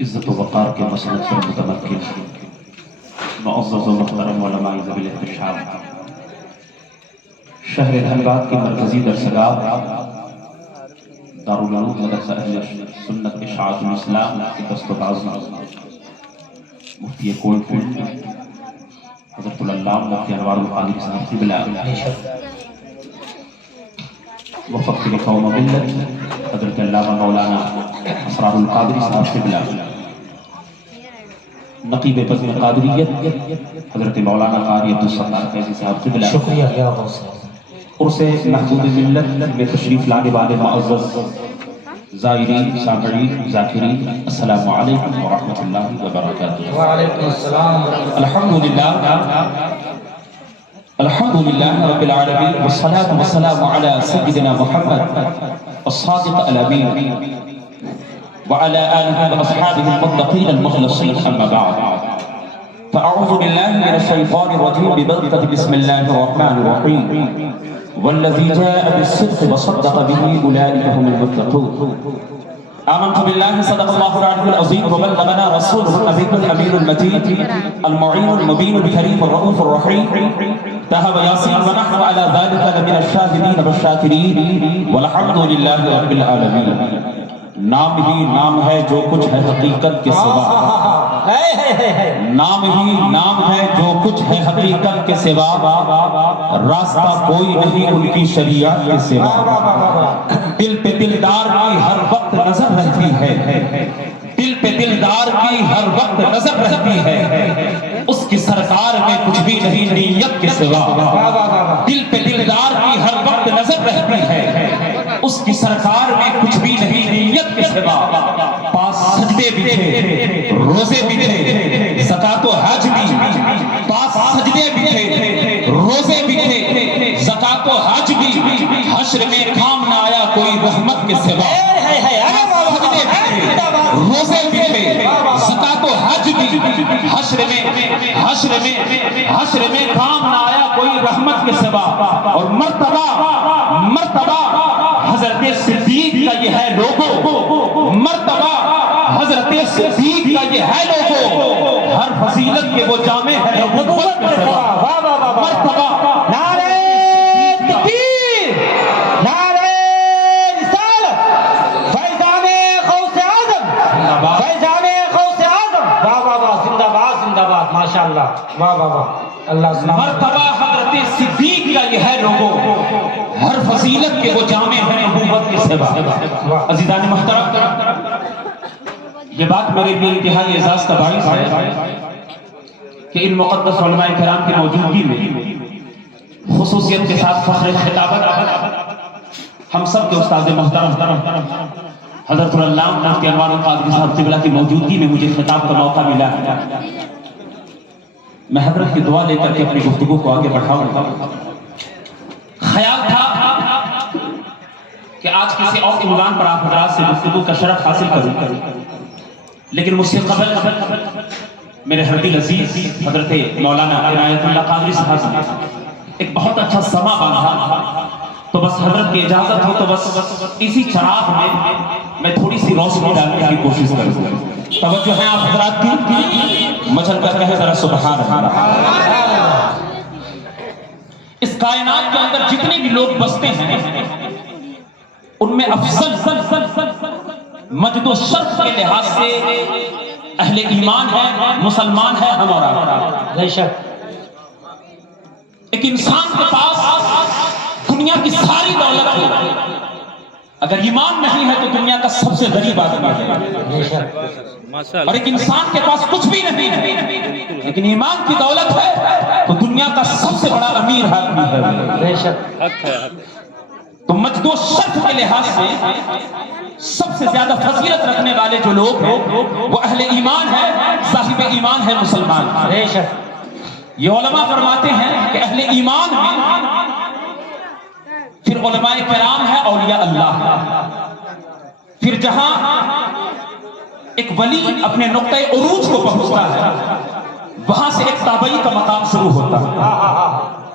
عزت و وقار کے مسند پر متمرکز معزز و محترم علماء ذوی الاحتشام، شہر دھنباد کی مرکزی درسگاہ دارالعلوم مدرسہ اہل سنت اشاعت الاسلام کے دست و بازو مفتی کولڈ فیلڈ حضرت العلامہ مفتی انوار القادری صاحب قبلہ، وفقت لقوم ملت حضرت علامہ مولانا اسرار القادری صاحب قبلہ، نقیب بزم قادریت حضرت مولانا قاری عبدالستار فیضی صاحب قبلہ، شکریہ یا غوث عرص محبوب ملت میں تشریف لانے والے معزز زائرین، سامعین، ذاکرین، السلام علیکم ورحمۃ اللہ وبرکاتہ۔ وعلیکم السلام الحمدللہ رب العالمین والصلاة والسلام علی سیدنا محمد الصادق الامین وعلى آله وأصحابه المتقين المخلصين، أما بعد فأعوذ بالله من الشيطان الرجيم ببركة بسم الله الرحمن الرحيم والذي جاء بالصدق وصدق به أولئك هم المتقون آمنت بالله صدق الله العلي العظيم وبلغنا رسوله النبي الأمين المتين المعين المبين الكريم الرؤوف الرحيم طه وياسين ونحن على ذلك لمن الشاهدين والشاكرين والحمد لله رب العالمين۔ نام ہی نام ہے جو کچھ ہے حقیقت کے سوا، نام ہی نام ہے جو کچھ ہے حقیقت کے سوا، راستہ کوئی نہیں ان کی شریعت کے سوا، دل پہ دلدار کی ہر وقت نظر رہتی ہے، دل پہ دلدار کی ہر وقت نظر رہتی ہے، اس کی سرکار میں کچھ بھی نہیں نیت کے سوا، دل پہ دلدار کی ہر وقت نظر رہتی ہے، اس کی سرکار میں کچھ بھی نہیں نیت کے سوا، پاس سجدے بھی تھے، روزے بھی تھے، زکوٰۃ و حج بھی، پاس سجدے بھی تھے، روزے بھی تھے، زکوٰۃ و حج بھی، حشر میں کام نہ آیا کوئی رحمت کے سوا، سجدے بھی تھے، روزے بھی تھے، زکوٰۃ و حج بھی، حشر میں کام نہ آیا کوئی رحمت کے سوا، اور مرتبہ حضرت صدیق کا یہ ہے لوگو، مرتبہ حضرت صدیق کا یہ ہے لوگو، ہر فضیلت کے وہ جامع ہے نبوت کے سوا، مرتبہ نعرہ تکبیر، نعرہ رسالت، فیضان غوث اعظم، فیضان غوث اعظم، واہ واہ واہ، زندہ باد زندہ باد، ماشاءاللہ، واہ واہ واہ، اللہ سلام۔ مرتبہ حضرت صدیق کا یہ ہے لوگو، ہر فضیلت کے وہ جامع ہے نبوت کے سوا۔ عزیزان محترم، یہ بات میرے لیے انتہائی اعزاز کا باعث ہے کہ ان مقدس علماء کرام کی موجودگی میں خصوصیت کے ساتھ فخر خطابت ہم سب کے استاد محترم حضرت العلامہ مفتی انوار القادری صاحب قبلہ کی موجودگی میں مجھے خطاب کا موقع ملا ہے۔ میں حضرت کی دعا لے کر کے اپنی گفتگو کو آگے بڑھاؤں گا۔ خیال تھا کہ آج کسی اور عنوان پر آپ حضرات سے گفتگو کا شرف حاصل کروں، لیکن مجھ سے قبل میرے حبیب عزیز حضرت مولانا عنایت اللہ قادری صاحب نے ایک بہت اچھا سما باندھا، تو بس حضرت کی اجازت ہو تو بس اسی چراغ میں تھوڑی سی روشنی ڈالنے کی کوشش کروں۔ توجہ ہے آپ حضرات کی، مچل کر کہے ذرا سبحان اللہ۔ اس کائنات کے اندر جتنے بھی لوگ بستے ہیں ان میں افضل مجد و شرف کے لحاظ سے اہل ایمان ہے، مسلمان ہے ہم اور آپ۔ بے شک ایک انسان کے پاس دنیا کی ساری دولت ہے، اگر ایمان نہیں ہے تو دنیا کا سب سے غریب آدمی ہے۔ بے شک اور ایک انسان کے پاس کچھ بھی نہیں ہے لیکن ایمان کی دولت ہے تو دنیا کا سب سے بڑا امیر آدمی ہے۔ بے شک تو مجد و شرف کے لحاظ سے سب سے زیادہ فضیلت رکھنے والے جو لوگ ہیں وہ اہل ایمان ہے، صاحب ایمان ہے، مسلمان۔ بے شک یہ علماء فرماتے ہیں کہ اہل ایمان میں پھر علماء کرام ہے، اولیاء اللہ ہے، پھر جہاں ایک ولی اپنے نقطۂ عروج کو پہنچتا ہے وہاں سے ایک تابعی کا مقام شروع ہوتا ہے،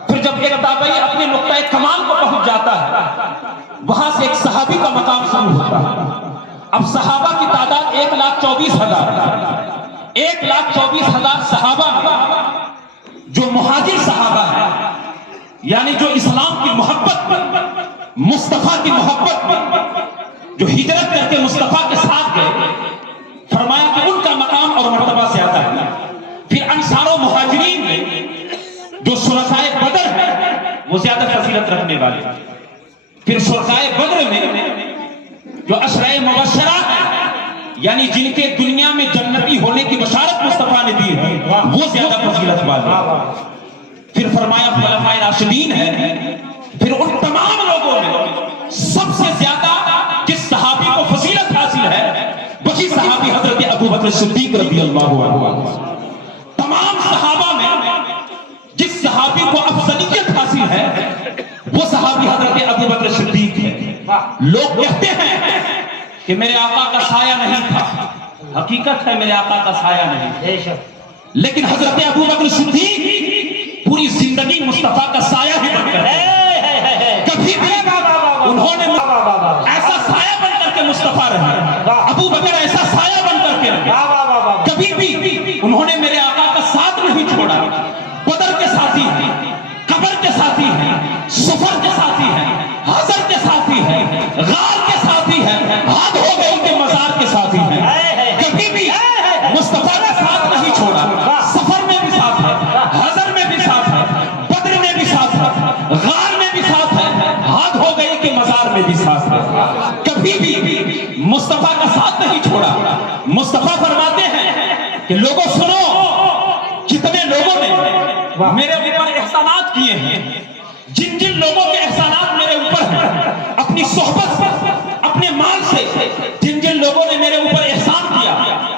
پھر جب ایک تابعی اپنے نقطۂ کمال کو پہنچ جاتا ہے وہاں سے ایک صحابی کا مقام شروع ہوتا ہے، اب صحابہ کی تعداد 1,24,000 1,24,000 صحابہ میں جو مہاجر صحابہ ہیں، یعنی جو اسلام کی محبت میں، مصطفیٰ کی محبت میں، جو ہجرت کر کے مصطفیٰ کے ساتھ گئے، فرمایا کہ ان کا مقام اور مرتبہ زیادہ ہے۔ پھر انصار و مہاجرین میں جو شرکائے بدر ہیں وہ زیادہ فضیلت رکھنے والے ہیں۔ پھر شرکائے بدر میں جو عشرہ مبشرہ ہیں، یعنی جن کے دنیا میں جنتی ہونے کی بشارت مصطفیٰ نے دی ہے، وہ زیادہ فضیلت والے۔ پھر فرمایا خلفائے راشدین ہے۔ پھر ان تمام لوگوں میں سب سے زیادہ جس صحابی کو فضیلت حاصل ہے وہی صحابی حضرت ابوبکر صدیق رضی اللہ عنہ۔ تمام صحابہ میں جس صحابی کو افضلیت حاصل ہے وہ صحابی حضرت ابوبکر صدیق ہے۔ لوگ کہتے ہیں کہ میرے آقا کا سایہ نہیں تھا، حقیقت ہے میرے آقا کا سایہ نہیں، لیکن حضرت ابوبکر صدیق پوری زندگی مصطفیٰ کا سایہ ہی بن کر کبھی بھی انہوں نے ایسا سایہ بن کر کے مصطفیٰ رہے، ابوبکر ایسا سایہ بن کر کے رہے، کبھی بھی انہوں نے میرے آقا کا ساتھ نہیں چھوڑا۔ بدر کے ساتھی ہیں، قبر کے ساتھی ہیں، سفر کے ساتھی ہیں، حشر کے ساتھی ہیں، غار کے ساتھی ہیں، ہاتھ ہو گئے ان کے مزار کے ساتھی ہیں، کبھی بھی مصطفیٰ کا ساتھ نہیں چھوڑا۔ سفر میں بھی ساتھ ہے، حشر میں بھی ساتھ ہے، بدر میں بھی ساتھ ہے، غار میں بھی ساتھ ہے، ہاتھ ہو گئے کہ مزار میں بھی ساتھ ہے، کبھی بھی مصطفیٰ کا ساتھ نہیں چھوڑا۔ مصطفیٰ فرماتے ہیں کہ لوگوں سنو، جتنے لوگوں نے میرے اوپر احسانات کیے ہیں، جن جن لوگوں کے احسانات میرے اوپر ہیں، اپنی صحبت سے، اپنے مال سے، جن جن لوگوں نے میرے اوپر احسان کیا،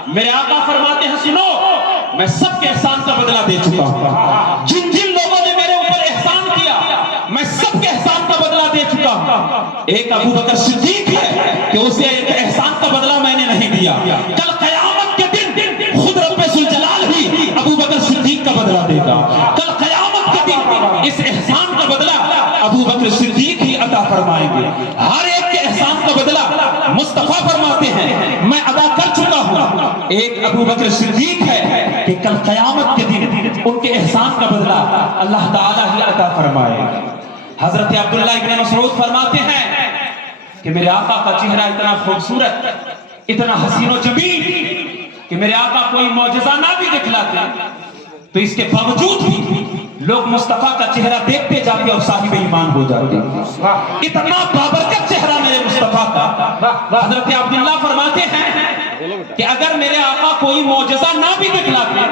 میرے آقا فرماتے ہیں سنو، میں سب کے احسان کا بدلہ دے چکا ہوں۔ جن جن لوگوں نے میرے اوپر احسان کیا میں سب کے احسان کا بدلہ دے چکا ہوں۔ ایک ابوبکر صدیق ہے کہ اسے ایک احسان کا بدلہ میں نے نہیں دیا، کل قیامت کے دن خود رب ذوالجلال ہی ابوبکر صدیق کا بدلہ دے گا۔ کل قیامت کے دن اس احسان کا بدلہ ابوبکر صدیق ہی عطا فرمائیں گے۔ ہر ایک کے احسان کا بدلہ مصطفیٰ فرماتے ہیں میں ادا کر چکا ہوں۔ ایک ابوبکر صدیق ہے کہ کل قیامت کے دن ان کے احسان کا بدلہ اللہ تعالیٰ ہی عطا فرمائے گا۔ حضرت عبداللہ ابن مسعود فرماتے ہیں کہ میرے آقا کا چہرہ اتنا خوبصورت، اتنا حسین و جمیل کہ میرے آقا کوئی معجزہ نہ بھی دکھلاتے تو اس کے باوجود بھی لوگ مصطفیٰ کا چہرہ دیکھتے جاتے اور صاحب ایمان ہو جاتے۔ اتنا بابرکت چہرہ میرے مصطفیٰ کا۔ حضرت عبداللہ فرماتے ہیں کہ اگر میرے آقا کوئی معجزہ نہ بھی دکھلاتے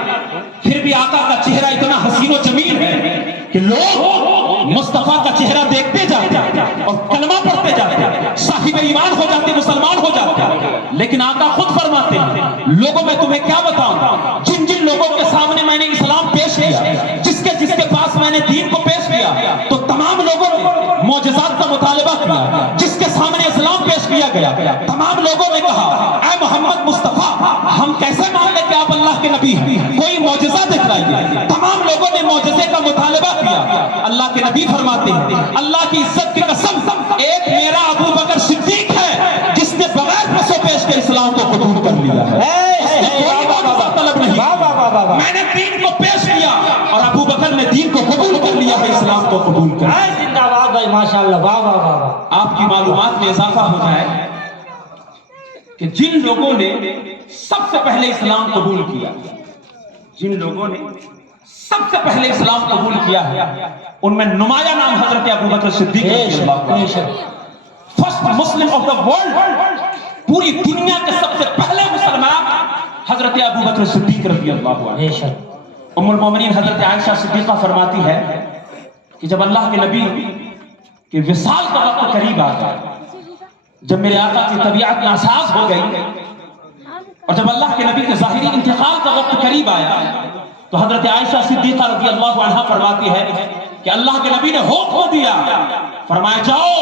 پھر بھی آقا کا چہرہ اتنا حسین و جمیل ہے کہ لوگ مصطفیٰ کا چہرہ دیکھتے جاتے اور کلمہ پڑھتے جاتے، صاحب ایمان ہو جاتے، مسلمان ہو جاتے۔ لیکن آقا خود فرماتے ہیں لوگوں میں تمہیں کیا بتاؤں، جن جن لوگوں کے سامنے میں نے اسلام پیش کیا، جس کے پاس میں نے دین کو پیش کیا، تو تمام لوگوں نے معجزات کا مطالبہ کیا۔ جس کے سامنے اسلام پیش کیا گیا تمام لوگوں نے کہا اے محمد مصطفیٰ ہم کیسے مان لیں کہ آپ اللہ کے نبی ہیں، کوئی معجزہ دکھلائیے۔ تمام لوگوں نے معجزے کا مطالبہ کیا۔ اللہ کے نبی فرماتے ہیں اللہ کی عزت کی قسم ایک میرا ابوبکر صدیق ہے جس نے بغیر پسو پیش کے اسلام کو قبول کر لیا ہے، کوئی معجزہ طلب نہیں، میں نے دین کو پیش کیا اور ابوبکر نے دین کو قبول کر لیا ہے، اسلام کو قبول کر لیا۔ زندہ باد بھائی، ماشاءاللہ، واہ واہ واہ۔ آپ کی معلومات میں اضافہ ہو جائے کہ جن لوگوں نے سب سے پہلے اسلام قبول کیا، جن لوگوں نے سب سے پہلے اسلام قبول کیا ہے ان میں نمایاں نام حضرت ابوبکر صدیق رضی اللہ عنہ، first Muslim of the world, پوری دنیا کے سب سے پہلے مسلمان حضرت ابوبکر صدیق رضی اللہ عنہ۔ ام المومنین حضرت عائشہ صدیقہ فرماتی ہے کہ جب اللہ کے نبی کے وصال کا وقت قریب آ گیا، جب میرے آقا کی طبیعت ناساز ہو گئی اور جب اللہ کے نبی کے ظاہری انتقال کا وقت قریب آیا تو حضرت عائشہ صدیقہ رضی اللہ عنہ فرماتی ہے کہ اللہ کے نبی نے حکم دیا، فرمایا جاؤ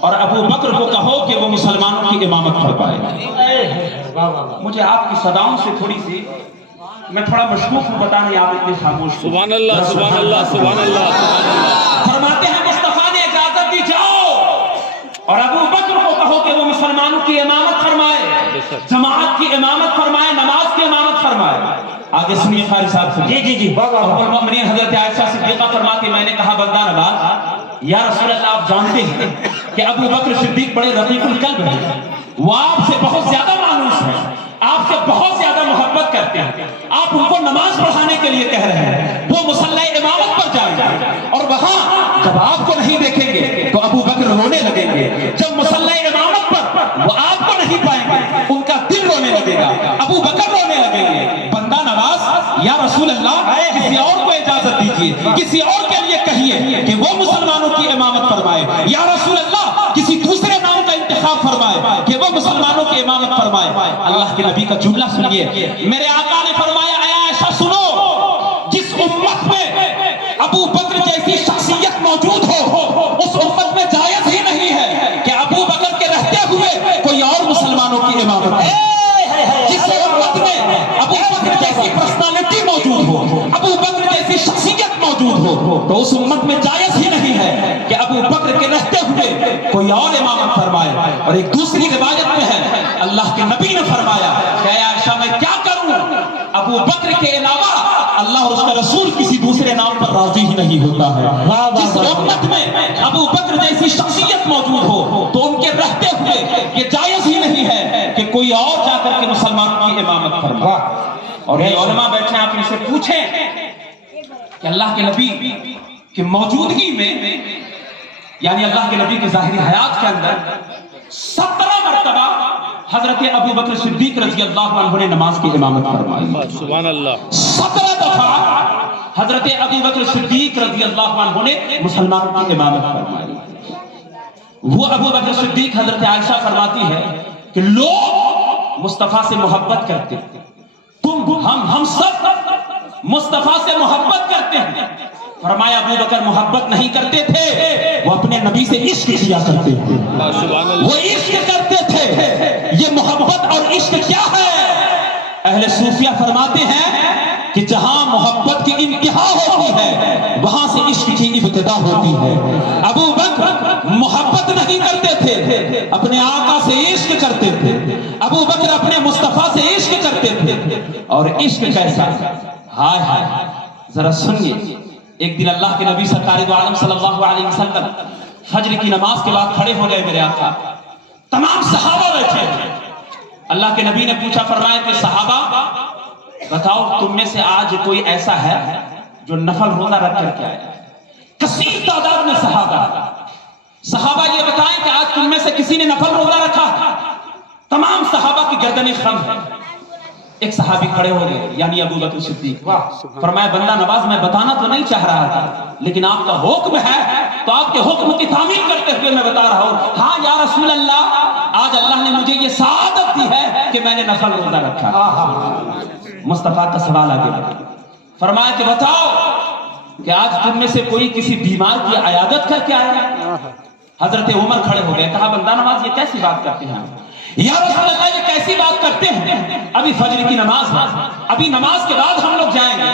اور ابو بکر کو کہو کہ وہ مسلمانوں کی امامت فرمائے۔ مجھے آپ کی صداؤں سے تھوڑی سی میں تھوڑا مشکوک ہوں، بتا نہیں آپ اتنے خاموش۔ سبحان اللہ سبحان اللہ سبحان اللہ۔ فرماتے ہیں مصطفیٰ نے اجازت دی جاؤ اور ابو بکر کو کہو کہ وہ مسلمانوں کی امامت فرمائے، جماعت کی امامت فرمائے، نماز کی امامت فرمائے۔ آگے سنیے قاری صاحب سے، جی جی جی ام المؤمنین حضرت عائشہ صدیقہ فرماتی، میں نے کہا بندہ نواز یا رسول اللہ آپ جانتے ہیں کہ ابو بکر صدیق بڑے رقیق القلب ہیں، وہ آپ سے بہت زیادہ مانوس ہیں، آپ سے بہت زیادہ محبت کرتے ہیں، آپ ان کو نماز پڑھانے کے لیے کہہ رہے ہیں، وہ مصلی امامت پر جائیں گے اور وہاں جب آپ کو نہیں دیکھیں گے تو ابو بکر رونے لگیں گے، جب مصلی امامت پر وہ آپ کو نہیں پائیں گے ان کا دل رونے لگے گا، ابو بکر رونے لگیں گے۔ بندہ نواز یا رسول اللہ کسی اور کو اجازت دیجیے، کسی اور کے لیے کہیے کہ وہ مسلمانوں کی امامت فرمائے، یا رسول اللہ کسی دوسرے نام کا انتخاب فرمائے کہ وہ مسلمانوں کی امامت فرمائے۔ اللہ کے نبی کا جملہ سنیے، میرے آقا نے فرمایا اے عائشہ سنو، جس امت میں ابو بکر جیسی شخصیت موجود ہو اس امت میں جائز ہی نہیں ہے کہ ابو بکر کے رہتے ہوئے کوئی اور مسلمانوں کی امامت کرے۔ جس امت میں ابو بکر جیسی پرسنالٹی موجود ہو، ابو بکر جیسی شخصیت موجود ہو، تو اس امت میں جائز ہی نہیں ہے کہ ابو بکر کے رہتے ہوئے کوئی اور امامت فرمائے۔ اور ایک دوسری روایت میں ہے اللہ کے نبی نے فرمایا کہ اے عائشہ میں کیا کروں، ابو بکر کے علاوہ اللہ اور اس کا رسول کسی دوسرے نام پر راضی ہی نہیں ہوتا ہے۔ جس امت میں ابو بکر جیسی شخصیت موجود ہو تو ان کے رہتے ہوئے یہ جائز ہی نہیں ہے کہ کوئی اور جا کر کے مسلمانوں کی امامت فرمائے۔ اور یہ علماء بیٹھے ہیں، آپ ان سے پوچھیں کہ اللہ کے نبی کی موجودگی میں یعنی اللہ کے نبی کی ظاہری حیات کے اندر 17 مرتبہ حضرت ابو بکر صدیق رضی اللہ عنہ نے نماز کی امامت فرمائی۔ سبحان اللہ۔ 17 دفعہ حضرت ابو بکر صدیق رضی اللہ عنہ نے مسلمانوں کی امامت فرمائی۔ وہ ابو بکر صدیق حضرت عائشہ فرماتی ہے کہ لوگ مصطفیٰ سے محبت کرتے ہیں، ہم سب مصطفیٰ سے محبت کرتے ہیں۔ فرمایا ابو بکر محبت نہیں کرتے تھے، وہ اپنے نبی سے عشق کیا کرتے تھے، وہ عشق کرتے تھے۔ یہ محبت اور عشق کیا ہے؟ اہل صوفیہ فرماتے ہیں کہ جہاں محبت کی انتہا ہوتی ہے وہاں سے عشق کی ابتدا ہوتی ہے۔ ابو بکر محبت نہیں کرتے تھے، اپنے آقا سے عشق کرتے تھے، ابو بکر اپنے مصطفیٰ سے عشق کرتے تھے۔ اور عشق کیسا؟ ہائے ہائے، ذرا سنیے، ایک دن اللہ کے نبی سرکار دو عالم صلی اللہ علیہ وسلم فجر کی نماز کے بعد کھڑے ہو گئے میرے آقا، تمام صحابہ بیٹھے ہیں۔ اللہ کے نبی نے پوچھا، فرمایا کہ صحابہ بتاؤ تم میں سے آج کوئی ایسا ہے جو نفل روزہ رکھ کر کے آیا؟ کثیر تعداد میں صحابہ یہ بتائیں کہ آج تم میں سے کسی نے نفل روزہ رکھا؟ تمام صحابہ کی گردنیں خم ہیں۔ ایک صحابی کھڑے ہو گئے یعنی ابو بکر صدیق، فرمایا بندہ نواز میں بتانا تو نہیں چاہ رہا تھا لیکن آپ کا حکم ہے تو آپ کے حکم کی تعمیل کرتے ہوئے میں بتا رہا ہوں۔ ہاں یا رسول اللہ، آج اللہ نے مجھے یہ سعادت دی ہے کہ میں نے نفل روزہ رکھا۔ مصطفیٰ کا سوال آگے بڑھا، فرمایا کہ بتاؤ کہ آج تم میں سے کوئی کسی بیمار کی عیادت کر کے آیا؟ حضرت عمر کھڑے ہو گئے، کہا بندہ نواز یہ کیسی بات کرتے ہیں یا رسول اللہ، یہ کیسی بات کرتے ہیں؟ ابھی فجر کی نماز ہے، ابھی نماز کے بعد ہم لوگ جائیں گے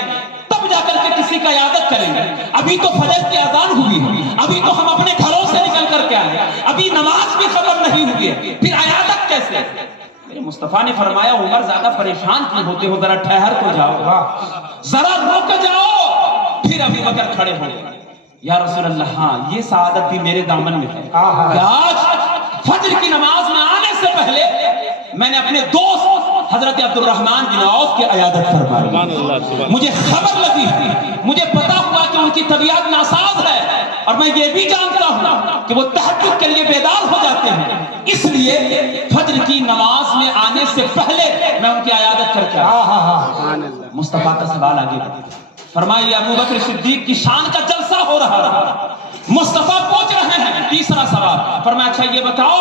تب جا کر کے کسی کا عیادت کریں گے، ابھی تو فجر کی اذان ہوئی ہے، ابھی تو ہم اپنے گھروں سے نکل کر کے آئے، ابھی نماز بھی ختم نہیں ہوئی ہے، پھر عیادت کیسے؟ میرے مصطفیٰ نے فرمایا عمر زیادہ پریشان کیوں ہوتے ہو، ذرا ٹھہر کو جاؤ، ذرا رک جاؤ۔ پھر ابو بکر کھڑے ہو گئے، یا رسول اللہ ہاں یہ سعادت بھی میرے دامن میں ہے کہ آج فجر کی نماز میں آنے سے پہلے میں نے اپنے دوست حضرت عبد الرحمن بن عوف کی عیادت فرمائی۔ مجھے خبر لگی، مجھے پتا ہوا کہ ان کی طبیعت ناساز ہے اور میں یہ بھی جانتا ہوں کہ وہ تہجد کے لیے بیدار ہو جاتے ہیں، اس لیے فجر کی نماز میں آنے سے پہلے میں ان کی عیادت کر کے آیا۔ مصطفیٰ کا سوال آگے بڑھا، فرمایا ابو بکر صدیق کی شان کا جلسہ ہو رہا۔ مصطفیٰ پوچھ رہے ہیں تیسرا سوال، فرمایا اچھا یہ بتاؤ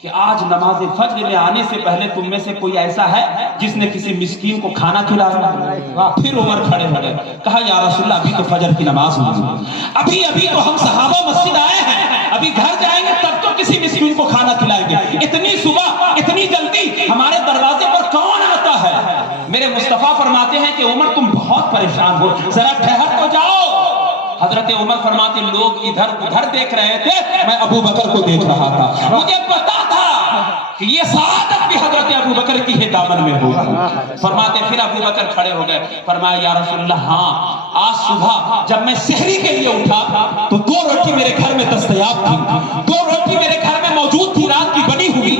کہ آج نماز فجر میں آنے سے پہلے تم میں سے کوئی ایسا ہے جس نے کسی مسکین کو کھانا کھلایا؟ پھر عمر کھڑے ہو گئے، کہا یا رسول اللہ ابھی تو فجر کی نماز ہوئی، ابھی تو ہم صحابہ مسجد آئے ہیں، ابھی گھر جائیں گے تب تو کسی مسکین کو کھانا کھلائیں گے، اتنی صبح اتنی جلدی ہمارے دروازے پر کون آتا ہے؟ میرے مصطفیٰ فرماتے ہیں کہ عمر تم بہت پریشان ہو، ذرا ٹھہر تو جاؤ۔ حضرت عمر فرماتے لوگ ادھر ادھر دیکھ رہے تھے، میں ابو بکر کو دیکھ رہا تھا، مجھے پتا تھا کہ یہ سعادت بھی حضرت ابو بکر کی ہی دامن میں ہوگی۔ فرماتے پھر ابو بکر کھڑے ہو گئے، فرمایا یا رسول اللہ ہاں آج صبح جب میں سحری کے لیے اٹھا تو 2 روٹی میرے گھر میں دستیاب تھی، 2 روٹی میرے گھر میں موجود تھی رات کی بنی ہوئی،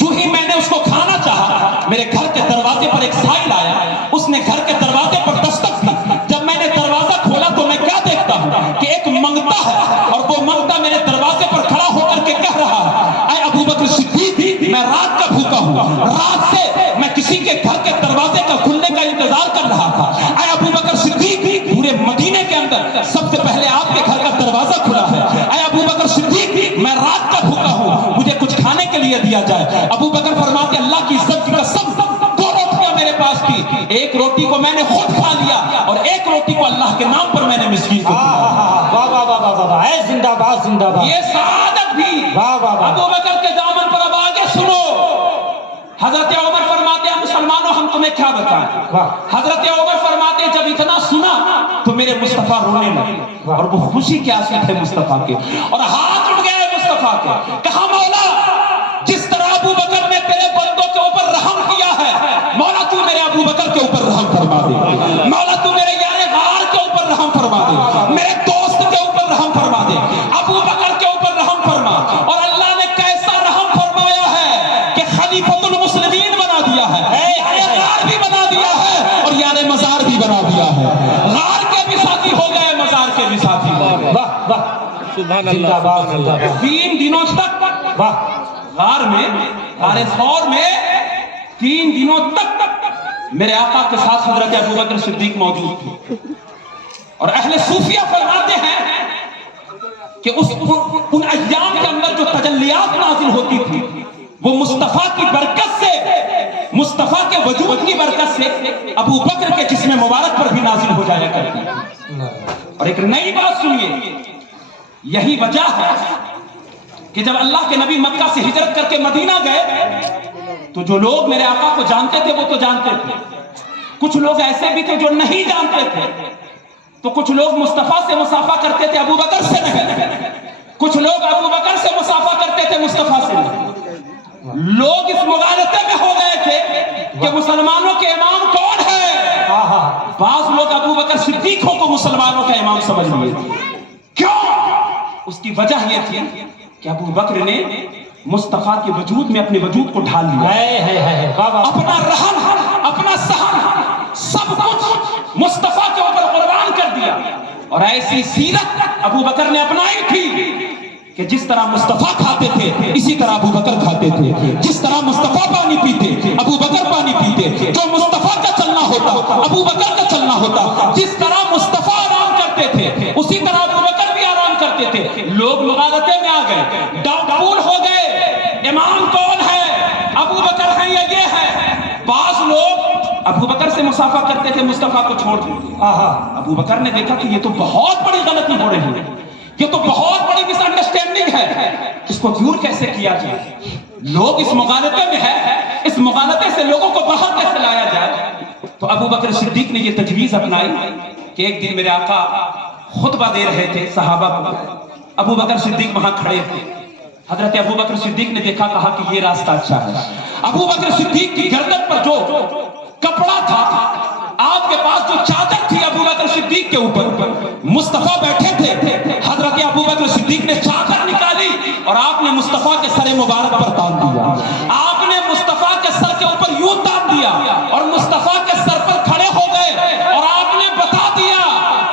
جو ہی میں نے اس کو کھانا چاہا میرے گھر کے دروازے پر ایک سائل آیا، اس نے گھر کے دروازے پر دستک دی، جب میں نے دروازہ کھولا تو میں کیا دیکھتا ہوں کہ ایک منگتا ہے اور وہ منگتا میرے دروازے پر کھڑا ہو کر کے کہہ رہا ہے اے ابو بکر صدیق میں رات کا بھوکا ہوں، رات سے میں کسی کے گھر کے دروازے کا کھلنے کا انتظار کر رہا تھا، اے ابو بکر صدیق پورے مدینے کے اندر سب سے پہلے آپ کے گھر کا دروازہ کھلا ہے، اے ابو بکر صدیق میں رات کا بھوکا ہوں، مجھے کچھ کھانے کے لیے دیا جائے۔ ابو بکر فرماتے اللہ کی عزت کی قسم 2 روٹیاں میرے پاس تھی، ایک روٹی کو میں نے خود کھا لیا اور ایک روٹی کو اللہ کے نام پر میں نے مسکین کو کھلایا۔ واہ واہ واہ واہ واہ، اے زندہ باد زندہ باد، یہ سعادت بھی واہ واہ واہ، ابو بکر کے دامن پر۔ اب آگے سنو، حضرت عمر فرماتے ہیں مسلمانوں ہم تمہیں کیا بتائیں، حضرت عمر فرماتے ہیں جب اتنا سنا تو میرے مصطفیٰ رونے لگے اور وہ خوشی کے آنسو تھے مصطفیٰ کے، اور ہاتھ اٹھ گئے مصطفیٰ کے، کہا مولا جس طرح ابو بکر نے تیرے بندوں کے اوپر رحم کیا ہے، مولا تو میرے ابو بکر کے اوپر رحم فرما دے، مولا تو میرے یار غار کے اوپر رحم فرما دے، میرے دوست کے اوپر رحم فرما دے، ابو بکر کے اوپر رحم فرما۔ اور اللہ نے کیسا رحم فرمایا ہے کہ خلیفۃ المسلمین بنا دیا ہے، یار غار بھی بنا دیا ہے اور یار مزار بھی بنا دیا ہے، غار کے بھی ساتھی ہو گئے مزار کے بھی ساتھی ہو گئے۔ واہ واہ، سبحان اللہ، زندہ باد زندہ باد، 3 دنوں تک واہ، غار میں غار ثور میں 3 دنوں تک میرے آقا کے ساتھ حضرت ابو بکر صدیق موجود تھے، اور اہل صوفیہ فرماتے ہیں کہ ان ایام کے اندر جو تجلیات نازل ہوتی تھی وہ مصطفیٰ کی برکت سے، مصطفیٰ کے وجود کی برکت سے ابو بکر کے جسم مبارک پر بھی نازل ہو جایا کرتی ہے۔ اور ایک نئی بات سنیے، یہی وجہ ہے کہ جب اللہ کے نبی مکہ سے ہجرت کر کے مدینہ گئے تو جو لوگ میرے آقا کو جانتے تھے وہ تو جانتے تھے، کچھ لوگ ایسے بھی تھے جو نہیں جانتے تھے، تو کچھ لوگ مصطفیٰ سے مصافحہ کرتے تھے ابو بکر سے نہیں، کچھ لوگ ابو بکر سے مصافحہ کرتے تھے مصطفیٰ سے نہیں۔ لوگ اس مغالطے میں ہو گئے تھے کہ مسلمانوں کے امام کون ہے، بعض لوگ ابو بکر صدیقوں کو مسلمانوں کا امام سمجھ لیے تھے۔ کیوں؟ اس کی وجہ یہ تھی کہ ابو بکر نے مصطفیٰ کے وجود میں اپنے وجود کو ڈھال لیا، اپنا رحم اپنا سہن سب کچھ مصطفیٰ کے اوپر قربان کر دیا، اور ایسی سیرت ابو بکر نے اپنائی تھی کہ جس طرح مصطفیٰ کھاتے تھے اسی طرح ابو بکر کھاتے تھے، جس طرح مصطفیٰ پانی پیتے ابو بکر پانی پیتے، جو مصطفیٰ کا چلنا ہوتا ابو بکر کا چلنا ہوتا، جس طرح مصطفیٰ آرام کرتے تھے اسی طرح ابو بکر بھی آرام کرتے تھے۔ لوگ مغالطے میں آ گئے، ڈاؤٹ فول ہو گئے، امام کون ہے، ابو بکر ہیں یا یہ ہے۔ بعض لوگ ابو بکر سے مصافحہ کرتے تھے مصطفیٰ کو چھوڑ دیتے، ابو بکر نے دیکھا کہ یہ تو بہت بڑی غلطی ہو رہی ہے، یہ تو بہت بڑی مس انڈرسٹینڈنگ ہے، اس کو دور کیسے کیا جائے، لوگ اس مغالطے میں ہیں، اس مغالطے سے لوگوں کو باہر کیسے لایا جائے۔ تو ابو بکر صدیق نے یہ تجویز اپنائی کہ ایک دن میرے آقا خطبہ دے رہے تھے صحابہ کو، ابو بکر صدیق وہاں کھڑے تھے، حضرت ابو بکر صدیق نے دیکھا، کہا کہ یہ راستہ اچھا ہے۔ ابو بکر صدیق کی گردن پر جو کپڑا تھا، آپ کے پاس جو چادر تھی ابو بکر صدیق کے اوپر، مصطفیٰ بیٹھے تھے، حضرت ابو بکر صدیق نے چادر نکالی اور آپ نے مصطفیٰ کے سر مبارک پر تان دیا، آپ نے مصطفیٰ کے سر کے اوپر یوں تان دیا اور مصطفیٰ کے سر پر کھڑے ہو گئے، اور آپ نے بتا دیا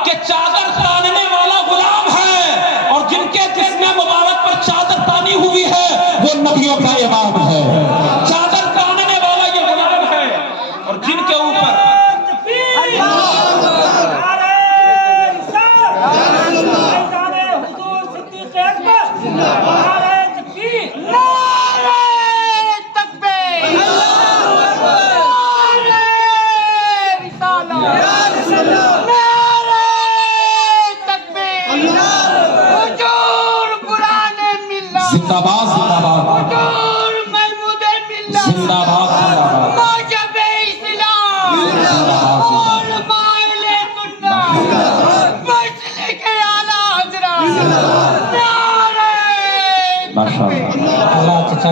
کہ چادر تاننے والا غلام ہے، اور جن کے جسم مبارک پر چادر تانی ہوئی ہے وہ نبیوں کا امام ہے۔ چادر تاننے والا یہ غلام ہے، اور جن کے اوپر زندہ باد زندہ باد زندہ باد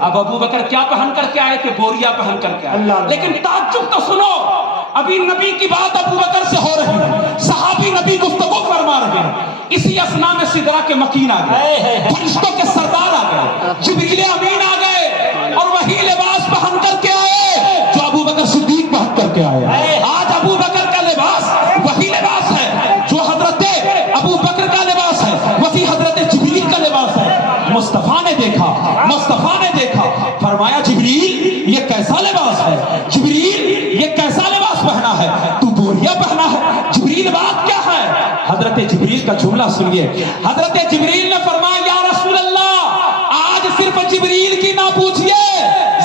اب ابو بکر کیا پہن کر کے آئے تھے؟ بوریا پہن کر کے آئے. لیکن تعجب تو سنو، ابھی نبی کی بات ابو بکر سے ہو رہی ہے، صحابی نبی گفتگو فرما رہے ہیں. اسی اسنا میں سدرہ کے مکین آ گئے، فرشتوں کے سردار آ گئے، جبریل امین آ گئے اور وہی لباس پہن کر کے آئے جو ابو بکر صدیق پہن کر کے آئے. آج ابو بکر کا لباس وہی لباس ہے جو حضرت ابو بکر کا لباس ہے، وہی حضرت جبریل کا لباس ہے. مصطفیٰ نے دیکھا، فرمایا جبریل یہ کیسا لباس ہے؟ جبریل یہ کیسا لباس پہنا ہے؟ تو بوریا پہنا ہے. جبریل بات کیا ہے؟ حضرت جبریل کا جملہ سنیے. حضرت جبریل نے فرمایا یا رسول اللہ، آج صرف جبریل کی نہ پوچھئے،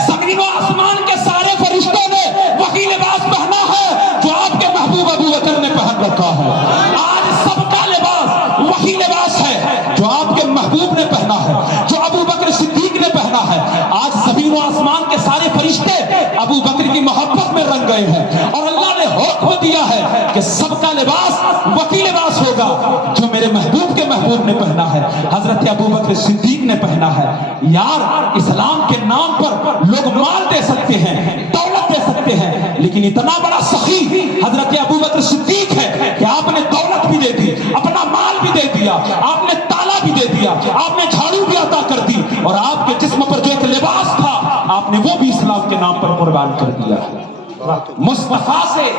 زمین و آسمان کے سارے فرشتوں نے وہی لباس پہنا ہے جو آپ کے محبوب ابو بکر نے پہن رکھا ہے. آج سب کا لباس وہی لباس ہے جو آپ کے محبوب نے پہنا ہے، جو ابو بکر صدیق نے پہنا ہے. آج زمین و آسمان کے سارے فرشتے ابو بکر کی محبت میں رنگ گئے ہیں اور اللہ نے حکم دیا ہے کہ سب کا لباس وہی لباس ہوگا جو میرے محبوب کے محبوب نے پہنا ہے، حضرت ابو بکر صدیق نے پہنا ہے. یار اسلام کے نام پر لوگ مال دے سکتے ہیں، دولت دے سکتے ہیں، لیکن اتنا بڑا سخی حضرت ابو بکر صدیق ہے کہ آپ نے دولت بھی دے دی، اپنا مال بھی دے دیا، آپ نے تالا بھی دے دیا، آپ نے جھاڑو بھی عطا کر دی، اور آپ کے جسم پر جو ایک لباس تھا آپ نے وہ بھی اسلام کے نام پر قربان کر دیا. مصطفیٰ سے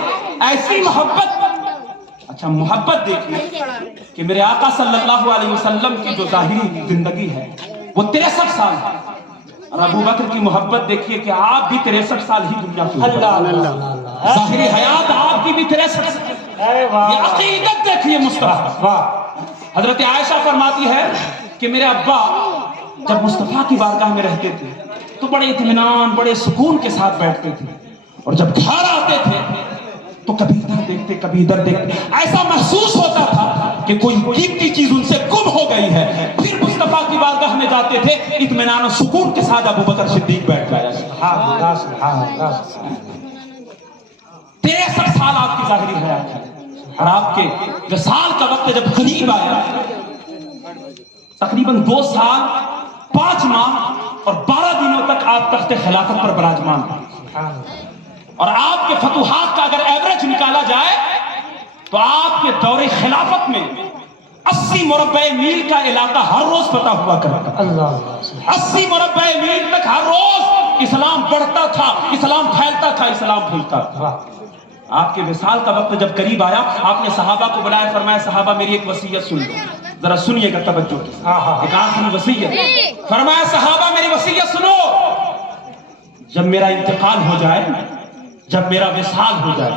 ایسی محبت. اچھا محبت دیکھیے کہ میرے آقا صلی اللہ علیہ وسلم کی جو ظاہری زندگی ہے وہ 63 سال ہے، اور ابو بکر کی محبت دیکھیے کہ آپ بھی 63 سال ہی دنیا کی. ظاہری حیات آپ کی بھی 63 سال. یہ عقیدت دیکھیے مصطفیٰ. حضرت عائشہ فرماتی ہے کہ میرے ابا جب مصطفیٰ کی بارگاہ میں رہتے تھے تو بڑے اطمینان، بڑے سکون کے ساتھ بیٹھتے تھے، اور جب گھر آتے تھے تو کبھی ادھر دیکھتے کبھی ادھر دیکھتے. ایسا محسوس ہوتا تھا کہ کوئی قیمتی چیز ان سے گم ہو گئی ہے. پھر مصطفیٰ کی بارگاہ میں جاتے تھے، اطمینان و سکون کے ساتھ ابو بکر صدیق بیٹھ گیا. 63 سال آپ کی ظاہری حیات ہے، اور آپ کے وصال کا وقت جب قریب آیا، تقریباً 2 سال 5 ماہ اور 12 دنوں تک آپ تخت خلافت پر براجمان ہیں. اور آپ کے فتوحات کا اگر ایوریج نکالا جائے تو آپ کے دور خلافت میں 80 مربع میل کا علاقہ ہر روز فتح ہوا کرتا. 80 مربع میل تک ہر روز اسلام بڑھتا تھا، اسلام پھیلتا تھا، اسلام پھولتا تھا. آپ کے وصال کا وقت جب قریب آیا، آپ نے صحابہ کو بلایا، فرمایا صحابہ میری ایک وصیت سن لو، ذرا سنیے گا توجہ کے ساتھ. ایک آخری وصیت. فرمایا صحابہ میری وصیت سنو، جب میرا انتقال ہو جائے، جب میرا وصال ہو جائے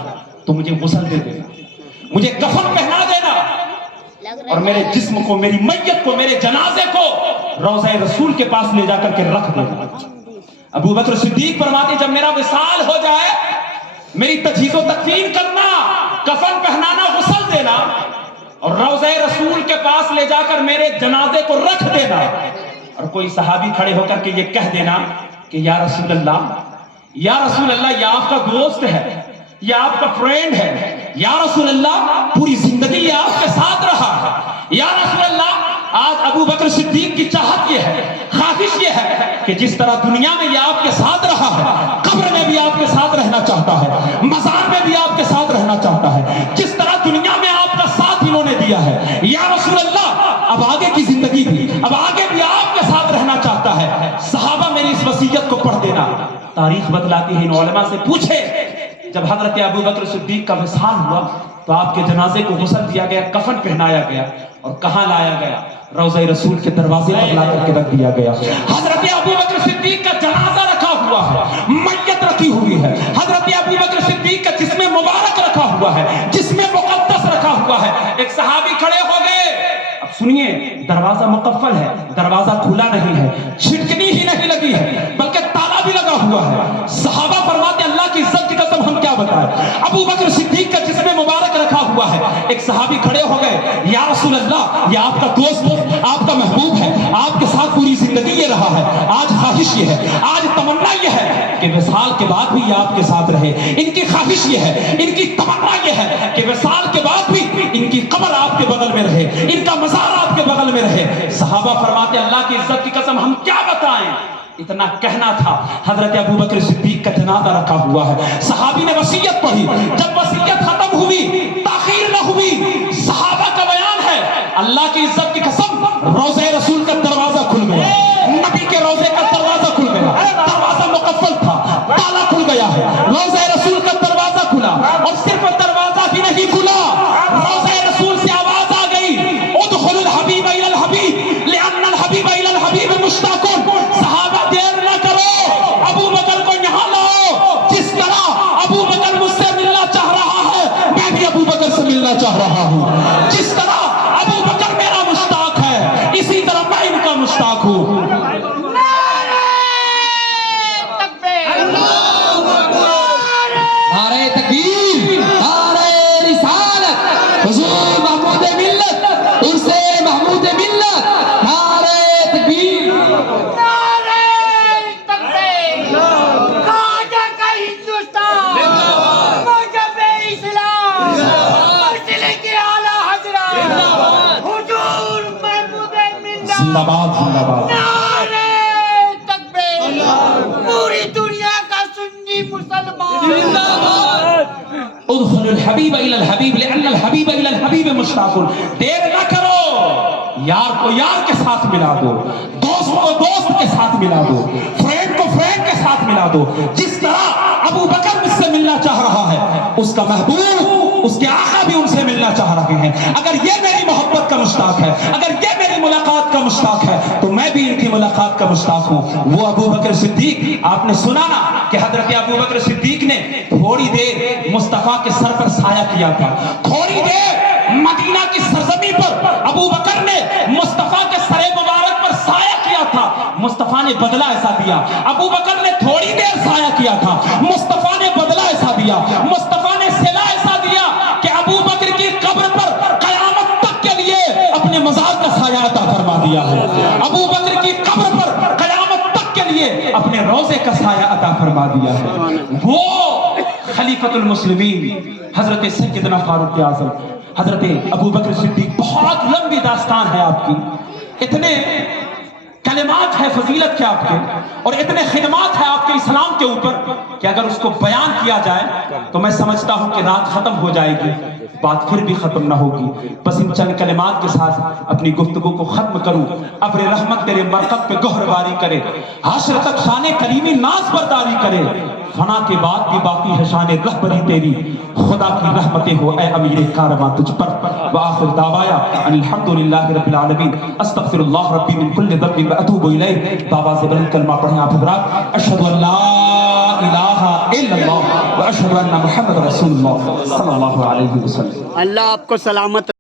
تو مجھے غسل دے دینا، مجھے کفن پہنا دینا، اور میرے جسم کو، میری میت کو، میرے جنازے کو روضہ رسول کے پاس لے جا کر کے رکھ دینا. ابو بکر صدیق فرماتے جب میرا وصال ہو جائے میری تجہیز و تکفین کرنا، کفن پہنانا، غسل دینا، اور روضہ رسول کے پاس لے جا کر میرے جنازے کو رکھ دینا. اور کوئی صحابی کھڑے ہو کر کے یہ کہہ دینا کہ یا رسول اللہ، یا رسول اللہ، یہ آپ کا دوست ہے، یہ آپ کا فرینڈ ہے، یا رسول اللہ پوری زندگی یہ آپ کے ساتھ رہا ہے، یا رسول اللہ آج ابو بکر صدیق کی چاہت یہ ہے، خواہش یہ ہے کہ جس طرح دنیا میں یہ آپ کے ساتھ رہا ہے، قبر میں بھی آپ کے ساتھ رہنا چاہتا ہے، مزار میں بھی آپ کے ساتھ رہنا چاہتا ہے، جس طرح دنیا میں آپ کا ساتھ انہوں نے دیا ہے، یا رسول اللہ اب آگے کی زندگی بھی، اب آگے بھی آپ کے ساتھ رہنا چاہتا ہے. صحابہ میری اس وصیت کو پڑھ دینا. تاریخ بتلاتی ہے، ان علماء سے پوچھے جب حضرت ابو بکر صدیق کا وصال ہوا تو آپ کے جنازے کو غسل دیا گیا، کفن پہنایا گیا، اور کہاں لایا گیا؟ روضہ رسول کے دروازے پر لا کر کے رکھ دیا گیا. حضرت ابو بکر صدیق کا جنازہ رکھا ہوا ہے، میت رکھی ہوئی ہے، حضرت ابو بکر صدیق کا جسم مبارک رکھا ہوا ہے، جسم مقدس رکھا ہوا ہے. ایک صحابی کھڑے ہو گئے. اب سنیے، دروازہ مقفل ہے، دروازہ کھلا نہیں ہے، چھٹکنی ہی نہیں لگی ہے، بلکہ تالا بھی لگا ہوا ہے. صحابہ فرماتے اللہ کی عزت کی قسم ہم کیا بتائیں، ابو بکر صدیق کا جسم مبارک رکھا ہوا ہے. ایک صحابی کھڑے ہو گئے، یا رسول اللہ یہ آپ کا دوست ہے، آپ کا محبوب ہے، آپ کے ساتھ پوری زندگی یہ رہا ہے، آج خواہش یہ ہے، آج تمنا یہ ہے کہ وصال کے بعد بھی یہ آپ کے ساتھ رہے. ان کی خواہش یہ ہے, ان کی تمنا یہ ہے کہ وصال کے بعد بھی ان کی قبر آپ کے بغل میں رہے, ان کا مزار آپ کے بغل میں رہے. صحابہ فرماتے اللہ کی عزت کی قسم ہم کیا بتائیں, اتنا کہنا تھا. حضرت ابوبکر صدیق کا جنازہ رکھا ہوا ہے. صحابی نے وصیت پڑھی, جب وصیت ختم ہوئی, تاخیر نہ ہوئی, صحابہ کا بیان ہے اللہ کی عزت کی قسم روضہ رسول کا دروازہ کھل گیا, نبی کے روضے کا دروازہ کھل گیا. دروازہ مقفل تھا, تالا کھل گیا ہے, روضہ رسول کا دروازہ کھلا, اور صرف دروازہ ہی نہیں کھلا, روضہ رسول سے آواز آ گئی ادخل الحبیب الی الحبیب لان الحبیب الی الحبیب مشتاق. صحابہ دیر نہ کرو, ابو بکر کو یہاں لاؤ. جس طرح ابو بکر مجھ سے ملنا چاہ رہا ہے میں بھی ابو بکر سے ملنا چاہ رہا ہوں. جس طرح ابو بکر میرا مشتاق ہے اسی طرح میں ان کا مشتاق ہوں. نعرہ تکبیر, نعرہ رسالت, حضور محمود ملت, عرس محمود ملت, نعرہ تکبیر. زندہ باد, زندہ باد. پوری دنیا کا سنی مسلمان ادخل الحبیب الی الحبیب لان الحبیب الی الحبیب مشتاق. دیر نہ کرو, یار کو یار کے ساتھ ملا دو, دوست کو دوست کے ساتھ ملا دو, فرینڈ کو فرینڈ کے ساتھ ملا دو. جس طرح ابو بکر مجھ سے ملنا چاہ رہا ہے اس کا محبوب, اس کے آقا بھی ان سے ملنا چاہ رہے ہیں. اگر یہ میری محبت کا مشتاق ہے, اگر یہ میری ملاقات کا مشتاق ہے تو میں بھی ان کی ملاقات کا مشتاق ہوں. وہ ابو بکر صدیق, آپ نے سنا نا کہ حضرت ابو بکر صدیق نے تھوڑی دیر مصطفیٰ کے سر پر سایہ کیا تھا, تھوڑی دیر مدینہ کی سرزمین پر ابو بکر نے مصطفیٰ کے سر مبارک پر سایہ کیا تھا. مصطفیٰ نے بدلہ ایسا دیا. ابو بکر نے تھوڑی دیر سایہ کیا تھا, مصطفیٰ نے بدلہ ایسا دیا. مصطفیٰ نے صلہ ایسا دیا کہ ابو بکر کی قبر پر قیامت تک کے لیے اپنے مزار کا سایہ عطا فرما دیا ہے. ابو بکر کی قبر پر قیامت تک کے لیے اپنے روضے کا سایہ عطا فرما دیا ہے. وہ خلیفۃ المسلمین حضرت سیدنا فاروق اعظم حضرت ابو بکر صدیق, بہت لمبی داستان ہے آپ کی, اتنے کلمات ہے فضیلت کے آپ کے, اور اتنے خدمات ہیں آپ کے اسلام کے اوپر کہ اگر اس کو بیان کیا جائے تو میں سمجھتا ہوں کہ رات ختم ہو جائے گی, بات پھر بھی ختم نہ ہوگی. بس ان چند کلمات کے ساتھ اپنی گفتگو کو ختم کروں. ابر رحمت تیرے مرکب پہ گہر باری کرے, حشر تک شان کریمی ناز برداری کرے, فنا کے بعد بھی باقی ہے شان رہبری تیری, خدا کی رحمتیں ہو اے امیر کارواں تجھ پر. وآخر دعوایا ان الحمدللہ رب العالمین, استغفر اللہ ربی من کل ذنب واتوب الیہ. بابا سے بلند کلمہ پڑھیں آپ حضرات. اشہد ان لا الہ الا اللہ واشہد ان محمد رسول اللہ صلی اللہ علیہ وسلم. اللہ آپ کو سلامت